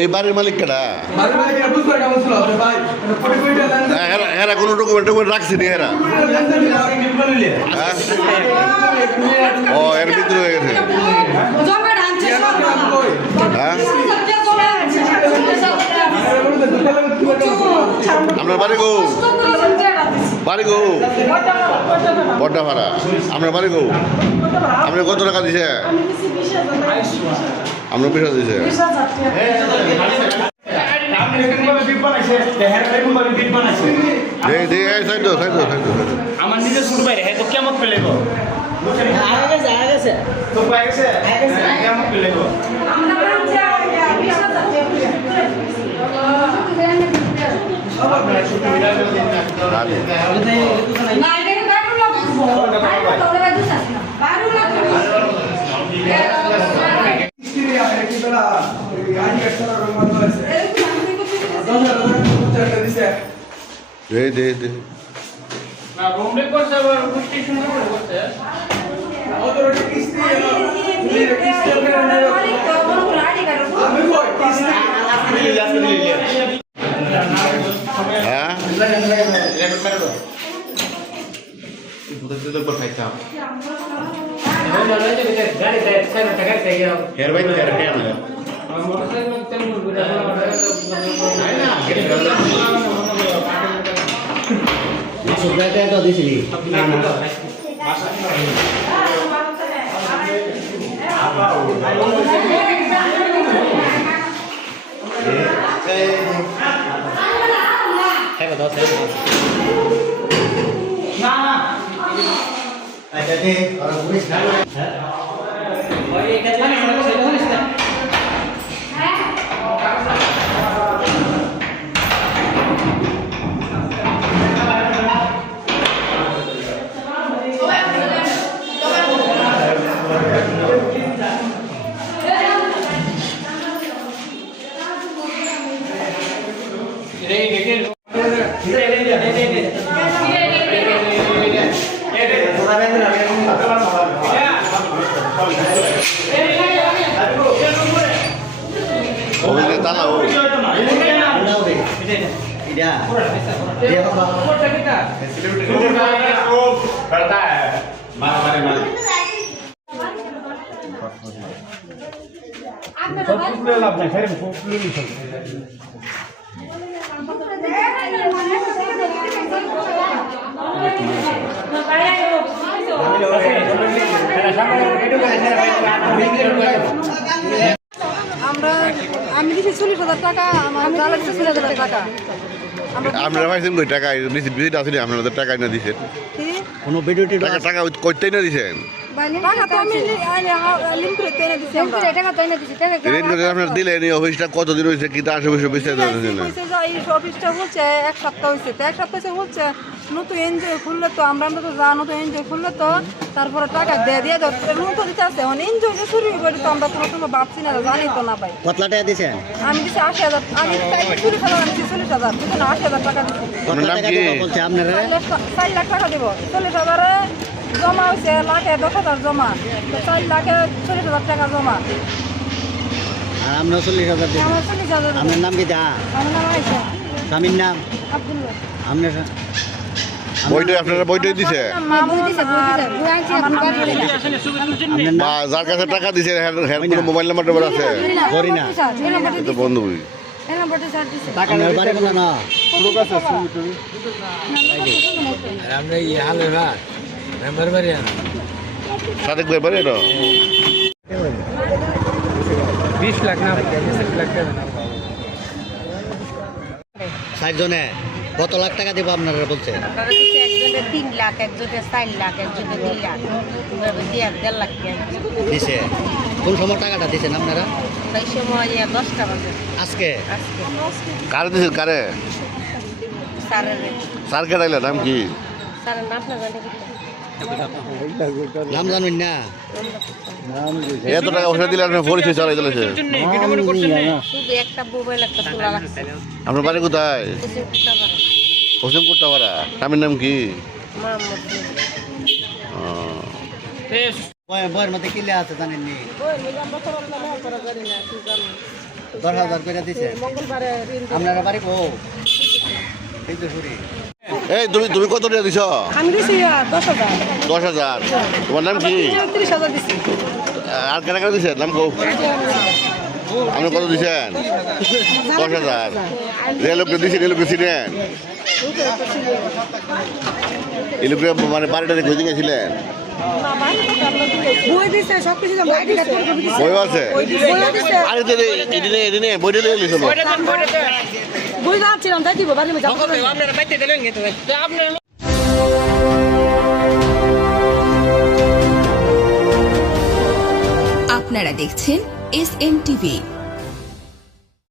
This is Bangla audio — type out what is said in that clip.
এই বাড়ির মালিক কেডা? এরা কোনো ডকুমেন্ট রাখছি নি এরা? ও এর ভিতরে হয়ে গেছে। আপনার বাড়ি গো? বাড়ি গো বড্ডা ভাড়া। আপনার বাড়ি গো? আপনি কত টাকা দিছে? আপনার 20,000 দিছে। আমার নিজের ছোট ভাই রে তো কেমন পেলে গো কেমন পেলে গো না রুম রে করছে আবার স্টেশন করে করছে ওদের কিস্তি কিস্তি করে না আমি কই কিস্তি হ্যাঁ রেকর্ড মেরে দাও দুটো তো কোথায় চাও হেয়ার বাইক তেরে কে না মোটরসাইকেল তেল মুড় না সুব্রত তো দিছিলি না না হ্যাঁ দাও না না আচ্ছা দে আর পুলিশ না হ্যাঁ ওই এটা জানি না সেটা হলিস না তালা ও ইডা ये बाबा करता है मारे मारे আমি দিছি 40,000 টাকা, আমার জালে দিছি 40,000 টাকা। আপনারা পাইছেন কই টাকা? বিজিট আসলে আপনাদের টাকা না দিছেন? কোনো ভিডিও টাকা কইতেই না দিছেন? টাকা তো আমি লিঙ্কুরে তেনে দিছি, টাকা তো এনে দিছি, টাকা রেড করে আপনারা দিলেন। এই অফিসটা কতদিন হয়েছে? কি তা আশেপাশে বিস্তারিত জানেন না? এই অফিসটা হচ্ছে এক সপ্তাহ হয়েছে, তো এক সপ্তাহ হচ্ছে নতুন এনজয় খুললে তো আমরা তো যা নতুন এনজয় খুললে তো তারপরে টাকা দিয়ে দাও নতুন দিতে আসছে। এখন এনজয় যে শুরু করি তো আমরা তো নতুন ভাবছি না, জানি তো না ভাই। কত টাকা দিছেন? আমি দিছি 80,000, আমি 40,000, আমি 40,000, কিন্তু 80,000 টাকা দিচ্ছি। কত টাকা দিব বলছে আপনারা? 4 লাখ টাকা দেবো। 40,000 জমা হয়েছে, লাখে 10,000 জমা, তো 4 লাখে 40,000 টাকা জমা। আর আমরা 40,000 দিব। আমার 40,000 আপনার নাম কি দা? আমার নাম আয়েশা স্বামীর নাম? আব্দুল্লাহ। আপনার বইটা আপনারা বইটাই দিছে? মা বই দিছে, বই আনছি, আমার বাড়ি দিছে। আপনার নাম? বা যার কাছে টাকা দিছে হ্যাঁ কোনো মোবাইল নাম্বার টাম্বার আছে? করি না। এ তো বন্ধু বই। এই নাম্বারটা স্যার দিছে। আপনার বাড়ি কোন না? আমরা এই হালে ভাত মেম্বার বাড়ি আনা সাদেক ভাই বাড়ি এটা? 20 লাখ না 20 লাখ টাকা না 60 জনে কত লাখ টাকা দিব আপনারা বলছে? আপনারা দিচ্ছে একজনের 3 লাখ, একজনের 4 লাখ, একজনের 2 লাখ, এভাবে দিয়ে 1.5 লাখ টাকা দিছে। কোন সময় টাকাটা দিছেন আপনারা? তাই সময় 10টা বাজে আজকে? আজকে কারে দিছেন কারে? স্যারের স্যার কে ডাইলে নাম কি? স্যারের নাম না জানি কি নাম জানুন না? এত টাকা পয়সা দিলে আপনি পরিচয় চালাই দিলেছে? শুধু একটা মোবাইল একটা তোলা লাগছে। আপনার বাড়ি কোথায়? কিছু করতে পারে হোসেন কোট্টাপাড়া। স্বামীর নাম কি? মোহাম্মদ ও, বইয়ের মধ্যে কিলে আছে জানেননি? ওই আমরা তো জানি না কি জানি 10,000 করে দিছে মঙ্গলবারে আপনারা বাড়ি কো এই তো শুরি এই তুমি কত টাকা দিছ? আমি দিছি 10,000 10,000। তোমার নাম কি? 30,000 দিছি আর কেনা কেনা দিছেন নাম কো? আপনি কত দিছেন? 10,000। যে লোককে দিছেন এই লোককে চিনেন? এই লোককে মানে বাড়িটা রেখে দিয়ে গেছিলেন? বই দিছে সব কিছু বাইরে বই আছে? দিছে আরে এদিনে বইটা নিয়ে এলিস বই যাচ্ছিলাম তাই দিব বাড়ি যাবো আপনারা দেখছেন SN TV।